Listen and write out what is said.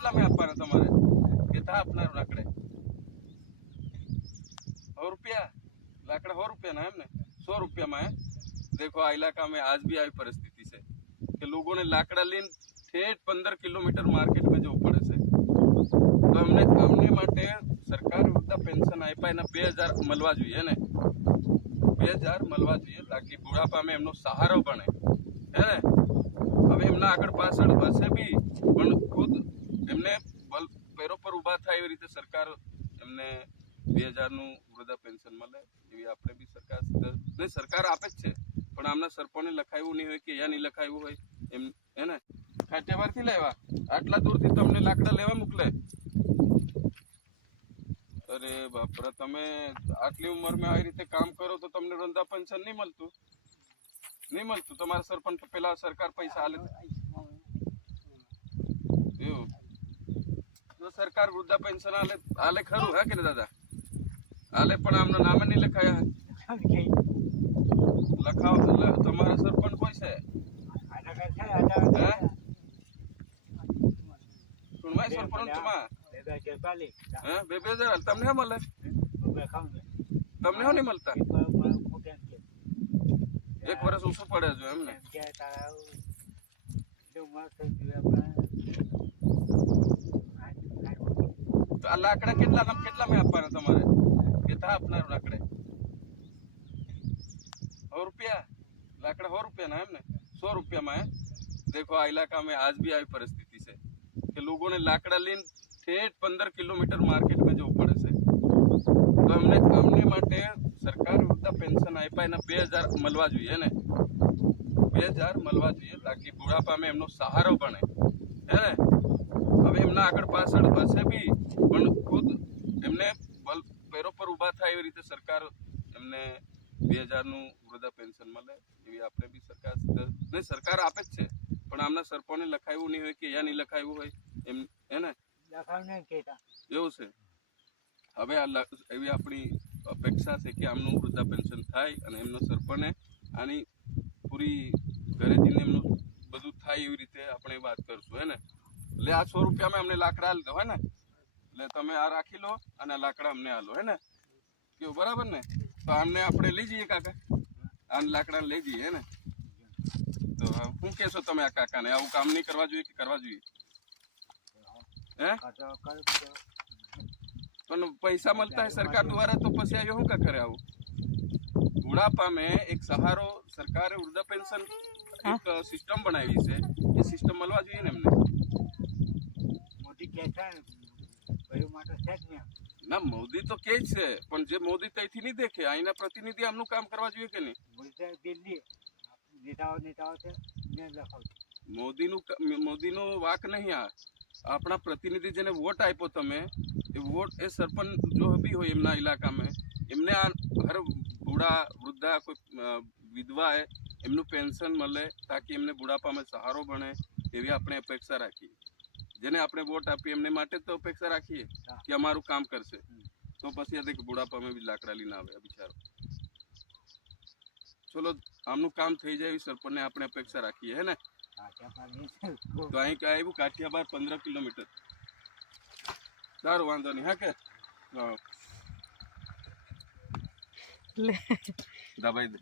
કેટલા में આપવાના તમારે કેટલા આપનાર લાકડે 100 रुपया लाकड़ा 100 रुपया ना है हमने 100 रुपया में है। देखो आ इलाका में आज भी आई परिस्थिति से कि लोगों ने लाकड़ा लेन ठेठ 15 किलोमीटर मार्केट में जવું પડે છે। તો અમને માટે સરકાર વૃદ્ધા પેન્શન આપ્યા એના 2000 મળવા જોઈએ ને 2000 મળવા જોઈએ તાકી બુઢાપામાં એમનો સહારો બને હે ને। હવે એમના આગળ પાછળ હશે બી પણ ખુદ એમને પેરો પર ઊભા થાય એવી રીતે સરકાર એમને 2000 નું વૃદ્ધા પેન્શન મળે એવી આપણે બી સરકાર આપે જ છે પણ આમના સરપંચને લખાયું નહીં હોય કે યા નહીં લખાયું હોય એમ હે ને। કાઠિયાવાડથી લેવા આટલા દૂરથી તમને લાકડા લેવા મોકલે। અરે બાપરા તમે આટલી ઉંમરમાં આવી રીતે કામ કરો તો તમને વૃદ્ધા પેન્શન નહીં મળતું તમારા સરપંચ પેલા સરકાર પૈસા આલે એવું તો સરકાર વૃદ્ધા પેન્શન આલે ખરું હા કે દાદા આલે પણ આમના નામે નહીં લખાયા લખાવ તમારા સરપંચ કોઈ છે સુનવાય સરપંચ તમા હા 2000 તમને મળે તમને નહીં મળતા એક વર્ષ ઓછું પડે છે એમને આ લાકડા કેટલા में આપવાના તમારે કેટલા આપનાર લાકડે 100 रुपया लाकड़ा 100 रुपया ना है हमने 100 रुपया में है। देखो आ इलाका में आज भी आई परिस्थिति से कि लोगों ने लाकड़ा लेन ठेठ 15 किलोमीटर मार्केट में जવું પડે છે। તો અમને માટે સરકાર વૃદ્ધા પેન્શન આપ્યા એના 2000 મળવા જોઈએ ને 2000 મળવા જોઈએ તાકી બુઢાપામાં એમનો સહારો બને હે ને। હવે એમના આગળ પાછળ હશે બી પણ ખુદ એમને પેરો પર ઊભા થાય એવી રીતે સરકાર એમને 2000 નું વૃદ્ધા પેન્શન મળે એવી આપણે બી સરકાર આપે જ છે પણ આમના સરપંચને લખાયું નહીં હોય કે યા નહીં લખાયું હોય એમ હે ને એવું છે। હવે એવી આપણી અપેક્ષા છે કે આમનું વૃદ્ધા પેન્શન થાય અને એમનો સરપંચને આની પૂરી ઘરે જઈને એમનું બધું થાય એવી રીતે આપણે વાત કરશું હે ને। એટલે આ 100 રૂપિયામાં અમને લાકડા આલી દો હે ને એટલે તમે આ રાખી લો અને આ લાકડા અમને આલો હે ને કેવું બરાબર ને। તો આમને આપણે લઈ જઈએ કાકા આ લાકડા લઈ જઈએ હે ને। તો શું કહેશો તમે આ કાકાને આવું કામ નહીં કરવા જોઈએ કે કરવા જોઈએ હે પણ પૈસા મળતા है सरकार द्वारा तो પછી આવ્યો શું કા કરે આવું બુઢાપા में એક સહારો સરકારે વૃદ્ધા પેન્શન એક સિસ્ટમ બનાવી છે એ સિસ્ટમ મળવા જોઈએ ને એમને મોદી કહેતા ના મોદી તો કે છે પણ જે મોદી ત્યાંથી નહીં દેખે અહીંના પ્રતિનિધિ આમનું કામ કરવા જોઈએ કે નહીં મોદીનો વાક નહીં આ આપણા પ્રતિનિધિ જેને વોટ આપ્યો તમે એ વોટ એ સરપંચ જો બી હોય એમના ઇલાકામાં એમને આ હર બુઢા વૃદ્ધા કોઈ વિધવા હે એમનું પેન્શન મળે તાકી એમને બુઢાપામાં સહારો બને એવી આપણે અપેક્ષા રાખીએ જેને આપણે વોટ આપીએ એમને માટે તો અપેક્ષા રાખીએ કે અમારું કામ કરશે તો પછી આ દેખ બુઢાપામાં બી લાકડા લઈને આવે બિચારો ચલો આમનું કામ થઈ જાય એવી સરપંચને આપણે અપેક્ષા રાખીએ હે ને। તો અહીં આવ્યું કાઠિયાવાડ 15 કિલોમીટર સારું વાંધો નહીં હા કે દબાઈ દે